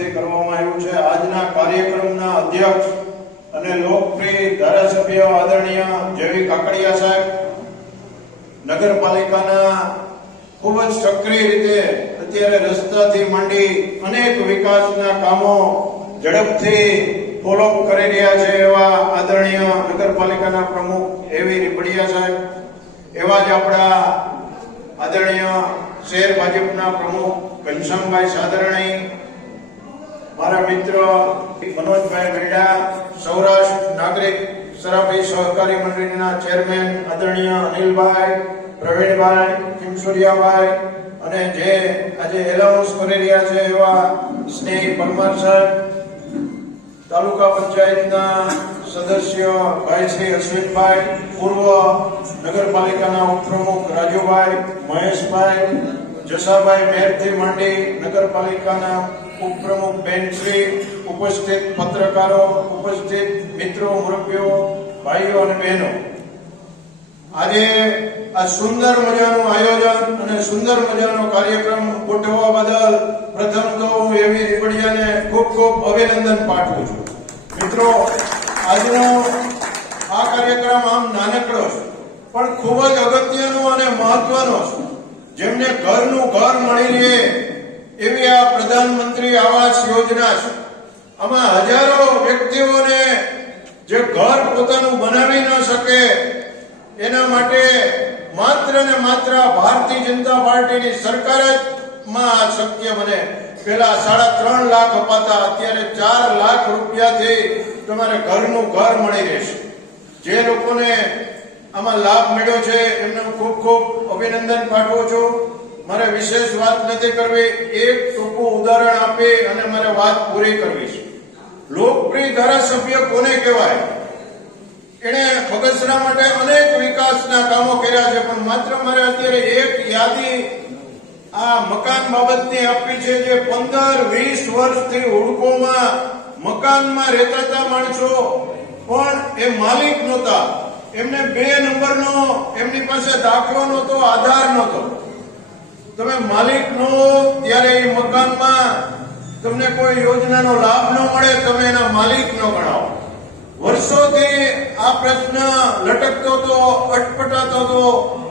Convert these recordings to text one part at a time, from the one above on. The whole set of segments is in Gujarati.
તરફથી કરવામાં આવ્યું છે। આજના કાર્યક્રમના અધ્યક્ષ અને લોકપ્રિય ધારાસભ્ય આદરણીય જેવી કાકડિયા સાહેબ નગરપાલિકાના ખૂબ જ સક્રિય રીતે અત્યારે રસ્તાથી માંડી અનેક વિકાસના કામો ઝડપથી ફોલો કરી રહ્યા છે એવા આદરણીય નગરપાલિકાના પ્રમુખ એવી રીપડિયા સાહેબ, એવા જ આપણા આદરણીય શહેર ભાજપના પ્રમુખ ઘનશ્યામભાઈ સાદરણી, મારા મિત્ર મનોજભાઈ મેડા, સૌરાષ્ટ્ર નાગરિક સરાફી સહકારી મંડળીના ચેરમેન આદરણીય અનિલભાઈ, પ્રવીણભાઈ, કિમસુરિયાભાઈ અને જે આજે એલાઉન્સ કરી રહ્યા છે એવા સ્નેહી પરમાર સાહેબ, તાલુકા પંચાયતના સદસ્ય ભાઈ શ્રી અશ્વિનભાઈ, પૂર્વ નગરપાલિકાના ઉપપ્રમુખ રાજુભાઈ, મહેશભાઈ, જસાભાઈ મહેરથી માંડી નગરપાલિકાના ઉપપ્રમુખ બેનશ્રી, ઉપસ્થિત પત્રકારો, ઉપસ્થિત મિત્રો, મુરબ્બીઓ, ભાઈઓ અને બહેનો, આજે આ સુંદર મજાનું આયોજન અને સુંદર મજાનો કાર્યક્રમ ગોઠવવા બદલ પ્રથમ તો હું એવી રીપડિયાને ખૂબ ખૂબ અભિનંદન પાઠવું છું। મિત્રો, આજનો આ કાર્યક્રમ આમ નાનકડો છે પણ ખૂબ જ અગત્યનો અને મહત્વનો છે। જેમને ઘરનું ઘર મળી રહે એવી આ પ્રધાનમંત્રી આવાસ યોજના છે। આમાં હજારો વ્યક્તિઓને જે ઘર પોતાનું બનાવી ન શકે એના માટે માત્ર ને માત્ર ભારતીય જનતા પાર્ટીની સરકાર જ માં આ શક્ય બને। પેલા 3.5 લાખ અપાતા, અત્યારે 4 લાખ રૂપિયાથી તમારે ઘરનું ઘર મળી રહેશે। જે લોકોને આમાં લાભ મળ્યો છે એમને ખૂબ ખૂબ અભિનંદન પાઠવું છું। મારે વિશેષ વાત નથી કરવી, એક ટૂંકું ઉદાહરણ આપી અને મારે વાત પૂરી કરવી છે। લોકપ્રિય ધારાસભ્ય કોને કહેવાય? એને બગસરા માટે અનેક વિકાસના કામો કર્યા છે, પણ માત્ર મારે અત્યારે એક યાદી આ મકાન બાબતની આપવી છે। જે 15-20 વર્ષથી હુડકોમાં મકાનમાં રહેતા હતા માણસો, પણ એ માલિક નહોતા, એમને 2 નંબરનો એમની પાસે દાખલો નહોતો, આધાર નહોતો। તમે માલિક નો ત્યારે એ મકાનમાં તમને કોઈ યોજનાનો લાભ ન મળે, તમે એના માલિક ન ગણાવો। વર્ષોથી આ પ્રશ્ન લટકતો હતો, અટપટાતો હતો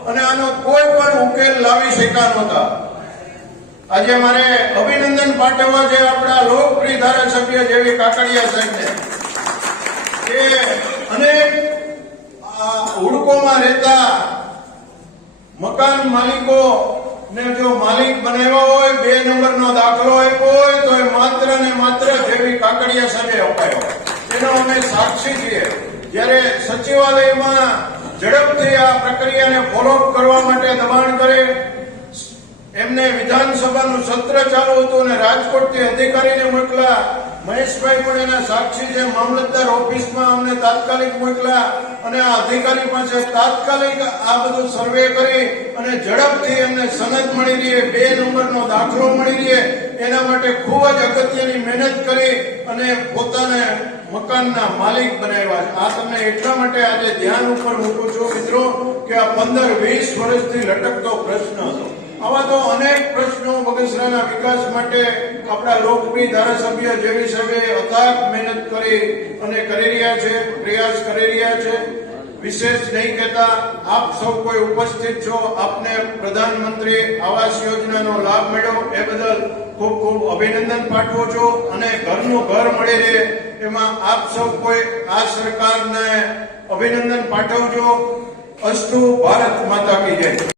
અને આનો કોઈ પણ ઉકેલ લાવી શક્યા નહોતા। આજે મારે અભિનંદન પાઠવવા છે આપણા લોકપ્રિય ધારાસભ્ય જેવી કાકડિયા સાહેબને, કે અનેક હુડકોમાં રહેતા મકાન માલિકો ને જો માલિક બનાવ્યા હોય, 2 નંબરનો દાખલો આપ્યો હોય તો એ માત્ર ને માત્ર જેવી કાકડિયા સાહેબે અપાયો। એનો અમે સાક્ષી છીએ। જ્યારે સચિવાલયમાં ઝડપથી આ પ્રક્રિયાને ફોલોઅપ કરવા માટે દબાણ કરે, એમને વિધાનસભાનું સત્ર ચાલુ હતું અને રાજકોટથી અધિકારીને મોકલા, મહેશભાઈ પણ એના સાક્ષી છે, મામલતદાર ઓફિસમાં અમને તાત્કાલિક મોકલા અને આ અધિકારી પાસે તાત્કાલિક આ બધું સર્વે કરી અને ઝડપથી એમને સનદ મળી રહે, 2 નંબરનો દાખલો મળી રહે, એના માટે ખૂબ જ અગત્યની મહેનત કરી અને પોતાને મકાનના માલિક બનાવ્યા છે। આ તમને એટલા માટે આજે ધ્યાન ઉપર મૂકું છું મિત્રો કે આ 15-20 વર્ષથી લટકતો પ્રશ્ન હતો। આવા તો અનેક પ્રશ્નો બગસરાના વિકાસ માટે આપણા લોકપ્રિય ધારાસભ્ય જેવી સાહેબે અથાગ મહેનત કરી અને કરી રહ્યા છે, પ્રયાસ કરી રહ્યા છે। વિશેષ નહીં કહેતા, આપ સૌ કોઈ ઉપસ્થિત છો, આપને પ્રધાનમંત્રી આવાસ યોજનાનો લાભ મળ્યો એ બદલ ખૂબ ખૂબ અભિનંદન પાઠવું છું અને ઘરનું ઘર મળી રહે એમાં આપ સૌ કોઈ આ સરકારને અભિનંદન પાઠવજો। અસ્તુ, ભારત માતા કી જય।